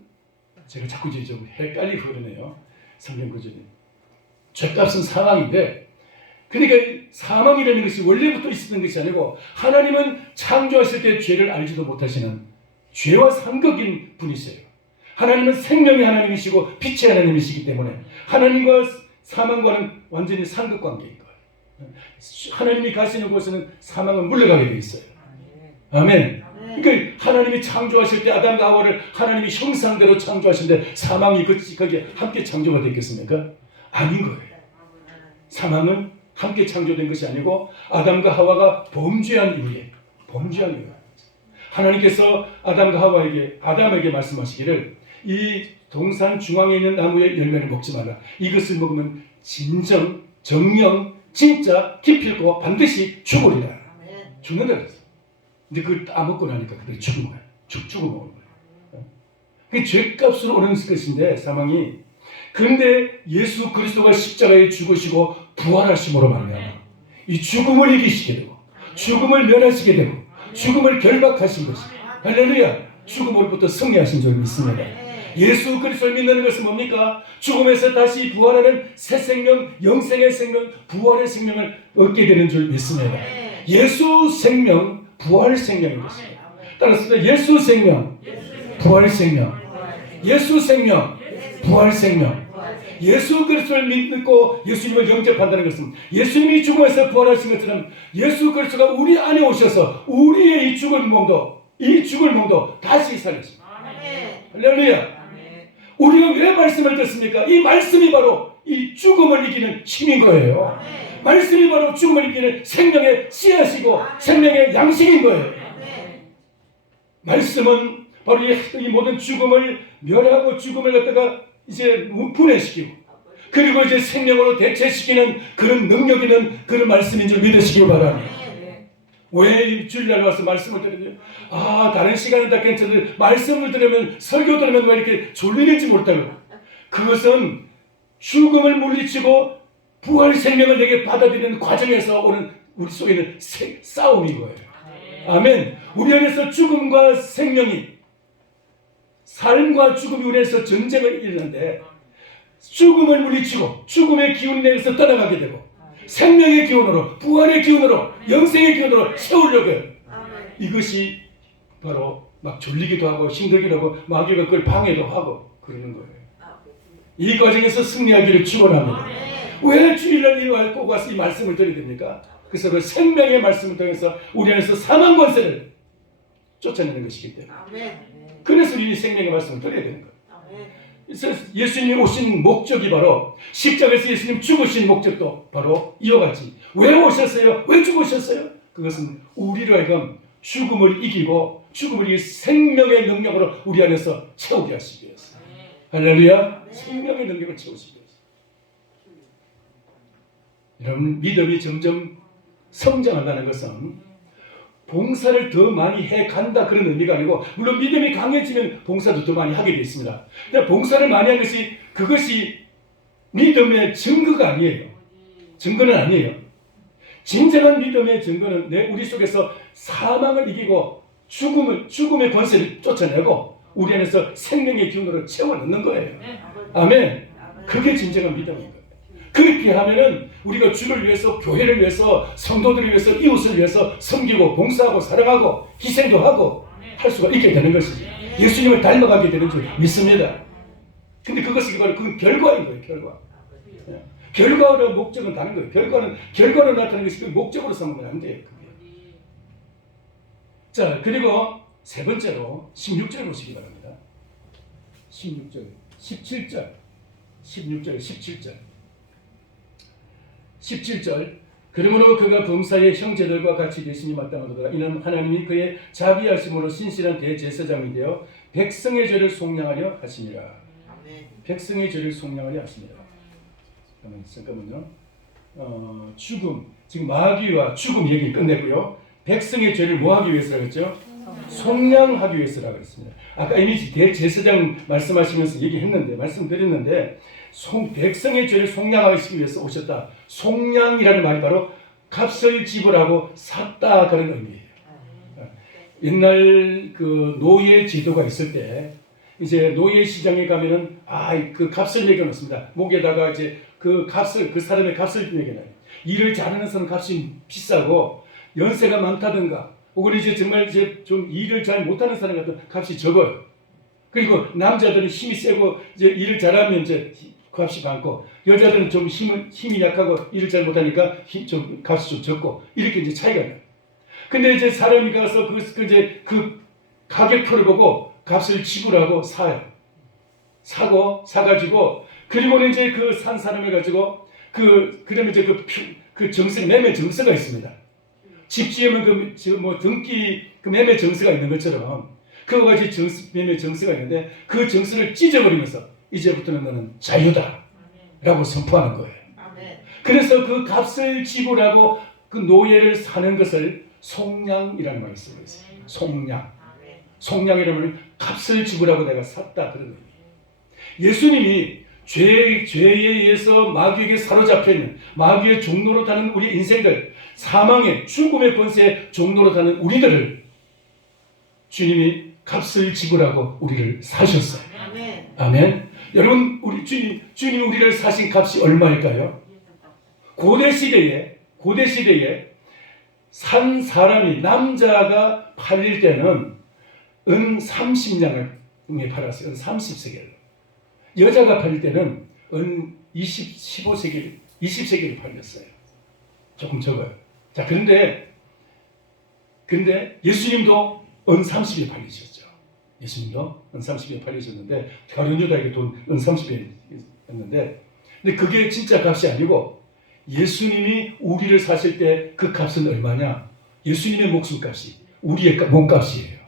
제가 자꾸 이제 좀 헷갈리고 그러네요. 성경 구절이. 죄값은 사망인데 그러니까 사망이라는 것이 원래부터 있었던 것이 아니고 하나님은 창조하실 때 죄를 알지도 못하시는 죄와 상극인 분이세요. 하나님은 생명의 하나님이시고 빛의 하나님이시기 때문에 하나님과 사망과는 완전히 상극 관계인 거예요. 하나님이 가시는 곳에는 사망은 물러가게 돼 있어요. 아멘. 그러니까 하나님이 창조하실 때 아담과 하와를 하나님이 형상대로 창조하신데 사망이 거기에 함께 창조가 됐겠습니까? 아닌 거예요. 사망은 함께 창조된 것이 아니고 아담과 하와가 범죄한 이후에 하나님께서 아담에게 말씀하시기를 이 동산 중앙에 있는 나무의 열매를 먹지 마라. 이것을 먹으면 진정, 정령, 진짜 기필코 반드시 죽으리라. 죽는다 그랬어요. 근데 그걸 따먹고 나니까 그들이 죽은 거예요. 죽어 먹은 거예요. 그게 죄값으로 오는 것인데 사망이. 그런데 예수 그리스도가 십자가에 죽으시고 부활하심으로 말미암아 이 죽음을 이기시게 되고 죽음을 멸하시게 되고 죽음을 결박하신 것이 할렐루야. 죽음으로부터 승리하신 줄 믿습니다. 예수 그리스도를 믿는 것은 뭡니까? 죽음에서 다시 부활하는 새 생명, 영생의 생명, 부활의 생명을 얻게 되는 줄 믿습니다. 예수 생명, 부활 생명인 것입니다. 따라서 예수 생명, 부활 생명. 예수 생명, 부활 생명. 예수 그리스도를 믿고 예수님을 영접한다는 것은 예수님이 죽음에서 부활하신 것처럼 예수 그리스도가 우리 안에 오셔서 우리의 이 죽을 몸도 다시 살렸습니다. 할렐루야. 우리가 왜 말씀을 듣습니까? 이 말씀이 바로 이 죽음을 이기는 힘인 거예요. 말씀이 바로 죽음을 이기는 생명의 씨앗이고 생명의 양식인 거예요. 말씀은 바로 이 모든 죽음을 멸하고 죽음을 갖다가 이제 분해시키고 그리고 이제 생명으로 대체시키는 그런 능력 있는 그런 말씀인 줄 믿으시기 바랍니다. 왜 주일날 와서 말씀을 들으면 다른 시간은 다 괜찮은데 말씀을 들으면 설교 들으면 왜 이렇게 졸리는지 모르다고. 그것은 죽음을 물리치고 부활 생명을 내게 받아들이는 과정에서 오는 우리 속에 있는 싸움인 거예요. 아멘. 우리 안에서 죽음과 생명이 삶과 죽음이 우리 안에서 전쟁을 일어나는데 죽음을 물리치고 죽음의 기운이 내게서 떠나가게 되고 생명의 기운으로 부활의 기운으로 영생의 기운으로 세우려고 해요. 이것이 바로 막 졸리기도 하고 힘들기도 하고 마귀가 그걸 방해도 하고 그러는 거예요. 이 과정에서 승리하기를 축원합니다. 왜 주일날 꼭 와서 이 말씀을 드려야 됩니까? 그래서 그 생명의 말씀을 통해서 우리 안에서 사망 권세를 쫓아내는 것이기 때문에 그래서 우리 생명의 말씀을 드려야 되는 거예요. 그래서 예수님이 오신 목적이 바로 십자가에서 예수님 죽으신 목적도 바로 이와 같이 왜 오셨어요? 왜 죽으셨어요? 그것은 우리로 하여금 죽음을 이기고 죽음을 이길 생명의 능력으로 우리 안에서 채우게 하시기 위해서. 할렐루야. 생명의 능력을 채우시기 위해서. 여러분 믿음이 점점 성장한다는 것은 봉사를 더 많이 해간다 그런 의미가 아니고 물론 믿음이 강해지면 봉사도 더 많이 하게 되어 있습니다. 근데 봉사를 많이 한 것이 그것이 믿음의 증거가 아니에요. 증거는 아니에요. 진정한 믿음의 증거는 우리 속에서 사망을 이기고 죽음의 권세를 쫓아내고 우리 안에서 생명의 기운으로 채워넣는 거예요. 아멘. 그게 진정한 믿음입니다. 그렇게 하면은 우리가 주를 위해서 교회를 위해서 성도들을 위해서 이웃을 위해서 섬기고 봉사하고 사랑하고 희생도 하고 할 수가 있게 되는 것이죠. 예수님을 닮아가게 되는 줄 믿습니다. 근데 그것이 바로 그 결과인 거예요. 결과. 결과와 목적은 다른 거예요. 결과로 나타나는 것이 그 목적으로 삼으면 안 돼요. 자, 그리고 세 번째로 16절 보시기 바랍니다. 16절, 17절, 16절, 17절. 17절 그러므로 그가 범사의 형제들과 같이 되시니 마땅하도다. 이는 하나님이 그의 자비하심으로 신실한 대제사장이 되어 백성의 죄를 속량하려 하심이라. 백성의 죄를 속량하려 하심이라. 잠깐만요. 죽음, 지금 마귀와 죽음 얘기 끝냈고요. 백성의 죄를 뭐하기 위해서라고 했죠? 속량하기 위해서라고 했습니다. 아까 이미 대제사장 말씀하시면서 말씀드렸는데 백성의 죄를 속량하기 위해서 오셨다. 속량이라는 말이 바로 값을 지불하고 샀다 그런 의미예요. 옛날 그 노예 지도가 있을 때 이제 노예 시장에 가면은 그 값을 매겨놓습니다. 목에다가 이제 그 사람의 값을 매겨놔요. 일을 잘하는 사람 값이 비싸고 연세가 많다든가 혹은 이제 정말 이제 좀 일을 잘 못하는 사람 같은 값이 적어요. 그리고 남자들은 힘이 세고 이제 일을 잘하면 이제 값이 많고 여자들은 좀 힘이 약하고 일을 잘 못하니까 좀 값이 좀 적고 이렇게 이제 차이가 나요. 근데 이제 사람이 가서 그 가격표를 보고 값을 지불하고 사요. 사가지고 그리고는 이제 그 산 사람을 가지고 그다음에 이제 그 매매 정서가 있습니다. 집 지으면 등기 매매 정서가 있는 것처럼 그와 같이 매매 정서가 있는데 그 정서를 찢어버리면서 이제부터는 너는 자유다 라고 선포하는 거예요. 그래서 그 값을 지불하고 그 노예를 사는 것을 속량이라는 말을 쓰고 있어요. 속량이라는 말은 값을 지불하고 내가 샀다 그런 거예요. 예수님이 죄에 의해서 마귀에게 사로잡혀 있는 마귀의 종로로 타는 우리 인생들 사망의 죽음의 권세의 종로로 타는 우리들을 주님이 값을 지불하고 우리를 사셨어요. 아멘. 여러분 우리 주님이 우리를 사신 값이 얼마일까요? 고대 시대에 산 사람이 남자가 팔릴 때는 은 30냥을 팔았어요. 은 30세겔. 여자가 팔릴 때는 은 15세겔, 20세겔을 팔렸어요. 조금 적어요. 자, 그런데 예수님도 은 30에 팔리셨죠. 예수님도 은 30에 팔리셨는데 가룟 유다에게 돈 은 30이었는데 근데 그게 진짜 값이 아니고 예수님이 우리를 사실 때 그 값은 얼마냐? 예수님의 목숨값이 우리의 몸값이에요.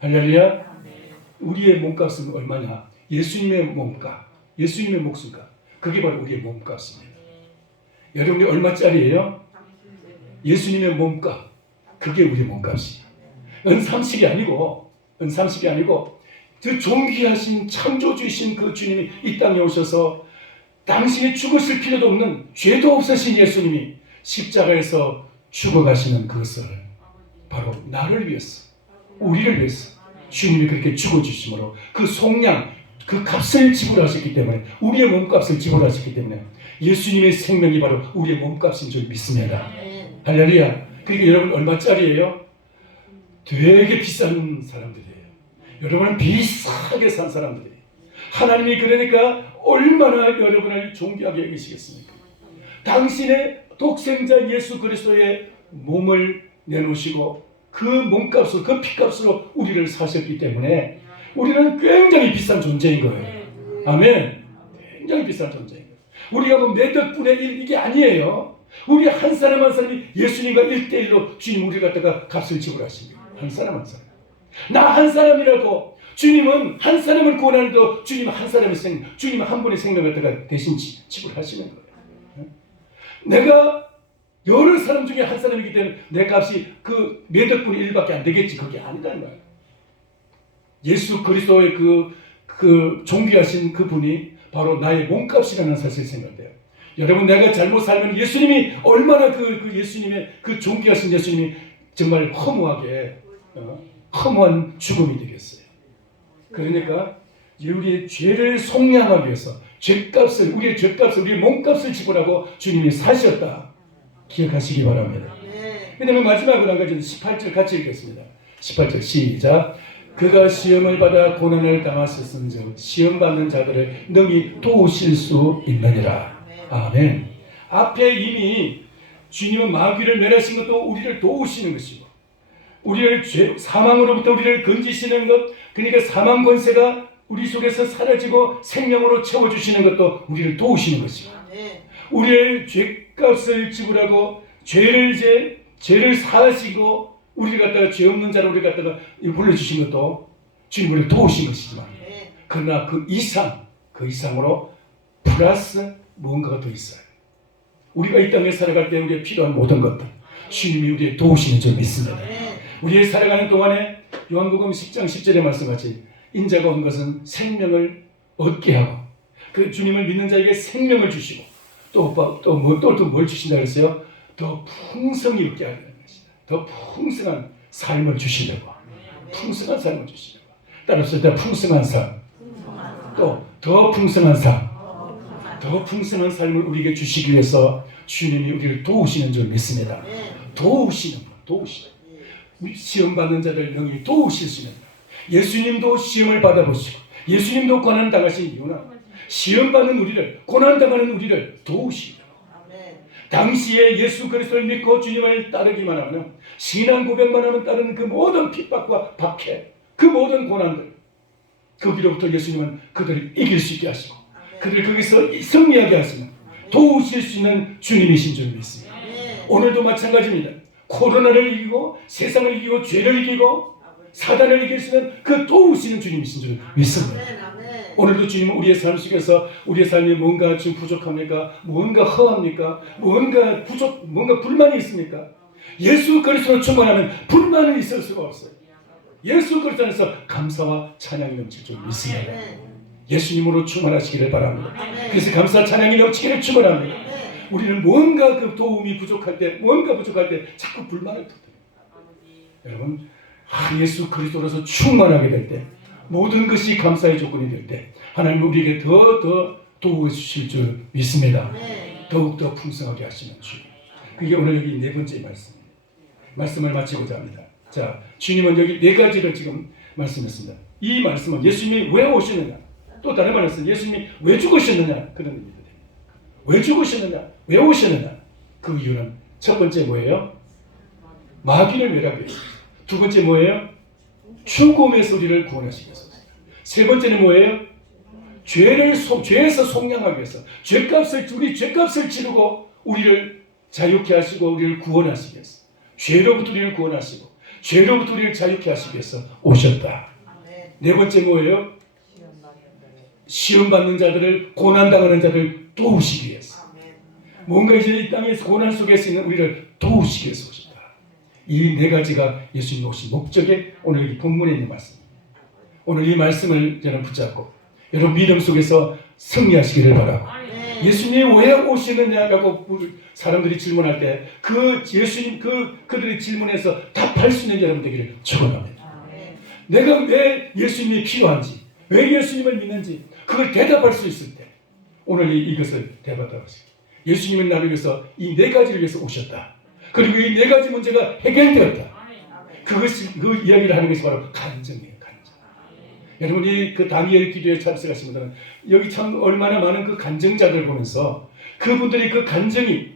할렐루야. 우리의 몸값은 얼마냐? 예수님의 몸값, 예수님의 목숨값. 그게 바로 우리의 몸값입니다. 여러분이 얼마짜리예요? 예수님의 몸값. 그게 우리의 몸값이에요. 은 30이 아니고 그 존귀하신 창조주이신 그 주님이 이 땅에 오셔서 당신이 죽으실 필요도 없는 죄도 없으신 예수님이 십자가에서 죽어가시는 그것을 바로 나를 위해서, 우리를 위해서 주님이 그렇게 죽어주심으로 그 속량, 그 값을 지불하셨기 때문에, 우리의 몸값을 지불하셨기 때문에 예수님의 생명이 바로 우리의 몸값인 줄 믿습니다. 할렐루야. 그러니까 여러분 얼마짜리예요? 되게 비싼 사람들이에요. 여러분은 비싸게 산 사람들이에요. 하나님이 그러니까 얼마나 여러분을 존귀하게 여기시겠습니까? 당신의 독생자 예수 그리스도의 몸을 내놓으시고 그 몸값으로, 그 피값으로 우리를 사셨기 때문에 우리는 굉장히 비싼 존재인 거예요. 아멘. 굉장히 비싼 존재인 거예요. 우리가 뭐 몇 덕분의 일 이게 아니에요. 우리 한 사람 한 사람이 예수님과 1대1로 주님 우리를 갖다가 값을 지불하신 거예요. 한 사람 한 사람. 나 한 사람이라도 주님은 한 사람을 구원하는데 주님 한 사람의 생명, 주님 한 분의 생명을 갖다가 대신 지불하시는 거예요. 내가 여러 사람 중에 한 사람이기 때문에 내 값이 그 몇 덕분의 1밖에 안 되겠지. 그게 아니라는 거예요. 예수 그리스도의 그 존귀하신 그분이 바로 나의 몸값이라는 사실을 생각돼요. 여러분 내가 잘못 살면 예수님이 얼마나 그 예수님의 그 존귀하신 예수님이 정말 허무하게 허무한 죽음이 되겠어요. 그러니까 우리의 죄를 속량하기 위해서 죄값을, 우리의 죄값을, 우리의 몸값을 지불하고 주님이 사셨다. 기억하시기 바랍니다. 그 다음에 마지막으로 한 가지 18절 같이 읽겠습니다. 18절 시작. 그가 시험을 받아 고난을 당하셨은즉 시험 받는 자들을 능히 도우실 수 있느니라. 아멘. 앞에 이미 주님은 마귀를 멸하신 것도 우리를 도우시는 것이고 우리를 사망으로부터 우리를 건지시는 것, 그러니까 사망 권세가 우리 속에서 사라지고 생명으로 채워주시는 것도 우리를 도우시는 것이고 우리의 죄값을 지불하고 죄를 사하시고 우리를 갖다가 죄 없는 자를 우리를 갖다가 불러주신 것도 주님 우리를 도우신 것이지만 그러나 그 이상으로 플러스 무언가가 더 있어요. 우리가 이 땅에 살아갈 때 우리의 필요한 모든 것들 주님이 우리의 도우시는 줄 믿습니다. 우리의 살아가는 동안에 요한복음 10장 10절의 말씀같이 인자가 온 것은 생명을 얻게 하고 그 주님을 믿는 자에게 생명을 주시고 또 뭘 주신다 그랬어요? 더 풍성히 얻게 하는 것이다. 더 풍성한 삶을 주시려고. 풍성한 삶을 주시려고. 따라서 더 풍성한 삶. 또 더 풍성한 삶. 더 풍성한 삶을 우리에게 주시기 위해서 주님이 우리를 도우시는 줄 믿습니다. 도우시는 분. 시험 받는 자들 능히 도우실 수 있는 예수님도 시험을 받아보시고 예수님도 고난 당하신 이유는 시험 받는 우리를, 고난 당하는 우리를 도우시려고. 당시에 예수 그리스도를 믿고 주님을 따르기만 하면 신앙 고백만 하면 따르는 그 모든 핍박과 박해, 그 모든 고난들 거기로부터 예수님은 그들을 이길 수 있게 하시고 그들을 거기서 승리하게 하시는 도우실 수 있는 주님이신 줄 믿습니다. 오늘도 마찬가지입니다. 코로나를 이기고 세상을 이기고 죄를 이기고 사단을 이길 수 있는 그 도우시는 주님이신 줄 믿습니다. 오늘도 주님은 우리의 삶 속에서 우리의 삶이 뭔가 지금 부족합니까? 뭔가 허합니까? 뭔가 불만이 있습니까? 예수 그리스도로 충만하면 불만은 있을 수가 없어요. 예수 그리스도 안에서 감사와 찬양이 넘칠 줄 믿습니다. 예수님으로 충만하시기를 바랍니다. 그래서 감사 찬양이 넘치기를 축원합니다. 우리는 뭔가 그 도움이 부족할 때, 자꾸 불만을 터뜨려요. 여러분, 예수 그리스도로서 충만하게 될 때, 모든 것이 감사의 조건이 될 때, 하나님 우리에게 더 도와주실 줄 믿습니다. 더욱더 풍성하게 하시는 주님. 그게 오늘 여기 네 번째 말씀입니다. 말씀을 마치고자 합니다. 자, 주님은 여기 네 가지를 지금 말씀했습니다. 이 말씀은 예수님이 왜 오시느냐, 또 다른 말로서 예수님이 왜 죽으셨느냐, 그런 의미가 됩니다. 왜 죽으셨느냐, 왜 오셨느냐. 그 이유는 첫 번째 뭐예요? 마귀를 멸하기 위해서. 두 번째 뭐예요? 죽음에서 우리를 구원하시기 위해서. 세 번째는 뭐예요? 죄에서 속량하기 위해서. 우리 죄값을 치르고 우리를 자유케 하시고 우리를 구원하시기 위해서. 죄로부터 우리를 구원하시고 죄로부터 우리를 자유케 하시기 위해서 오셨다. 네 번째 뭐예요? 시험 받는 자들을, 고난 당하는 자들을 도우시기 위해서. 뭔가 이제 이 땅에서 고난 속에서 있는 우리를 도우시기 위해서 오셨다. 이 네 가지가 예수님 오신 목적의 오늘 이 본문에 있는 말씀입니다. 오늘 이 말씀을 여러분 붙잡고 여러분 믿음 속에서 승리하시기를 바라고, 예수님이 왜 오시느냐라고 사람들이 질문할 때 그 예수님 그들의 질문에서 답할 수 있는 여러분 되기를 축원합니다. 내가 왜 예수님이 필요한지, 왜 예수님을 믿는지 그걸 대답할 수 있을 때 오늘 이것을 대답하고 있습니다. 예수님은 나를 위해서 이 네 가지를 위해서 오셨다. 그리고 이 네 가지 문제가 해결되었다. 그 이야기를 하는 것이 바로 간증이에요. 간증. 여러분이 그 다니엘 기도에 참석하신 분들은 여기 참 얼마나 많은 그 간증자들 보면서 그분들이 그 간증이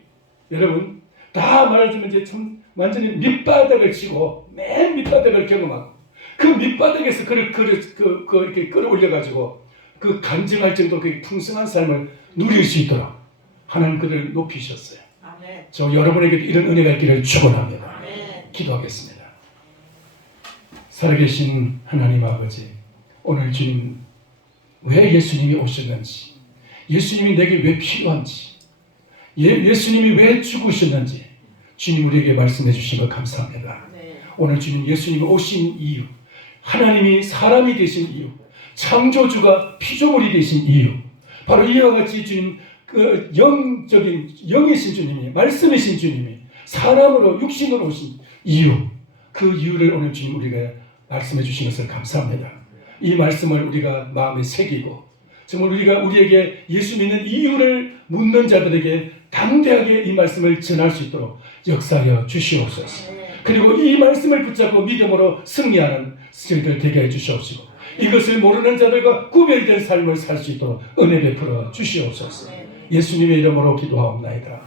여러분 다 말하자면 이제 참 완전히 밑바닥을 치고 맨 밑바닥을 경험하고 그 밑바닥에서 이렇게 끌어올려가지고 그 간증할 정도로 그 풍성한 삶을 누릴 수 있도록 하나님 그들을 높이셨어요. 아멘. 저 여러분에게 이런 은혜가 있기를 축원합니다. 아멘. 기도하겠습니다. 살아계신 하나님 아버지, 오늘 주님 왜 예수님이 오셨는지, 예수님이 내게 왜 필요한지, 예수님이 왜 죽으셨는지 주님 우리에게 말씀해 주신 것 감사합니다. 네. 오늘 주님 예수님이 오신 이유, 하나님이 사람이 되신 이유, 창조주가 피조물이 되신 이유, 바로 이와 같이 주님 그 영이신 주님이, 말씀이신 주님이 사람으로 육신으로 오신 이유, 그 이유를 오늘 주님 우리가 말씀해 주신 것을 감사합니다. 이 말씀을 우리가 마음에 새기고 정말 우리에게 예수 믿는 이유를 묻는 자들에게 담대하게 이 말씀을 전할 수 있도록 역사하여 주시옵소서. 그리고 이 말씀을 붙잡고 믿음으로 승리하는 저희들 되게 해 주시옵시고, 이것을 모르는 자들과 구별된 삶을 살 수 있도록 은혜 베풀어 주시옵소서. 예수님의 이름으로 기도하옵나이다.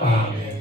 아멘.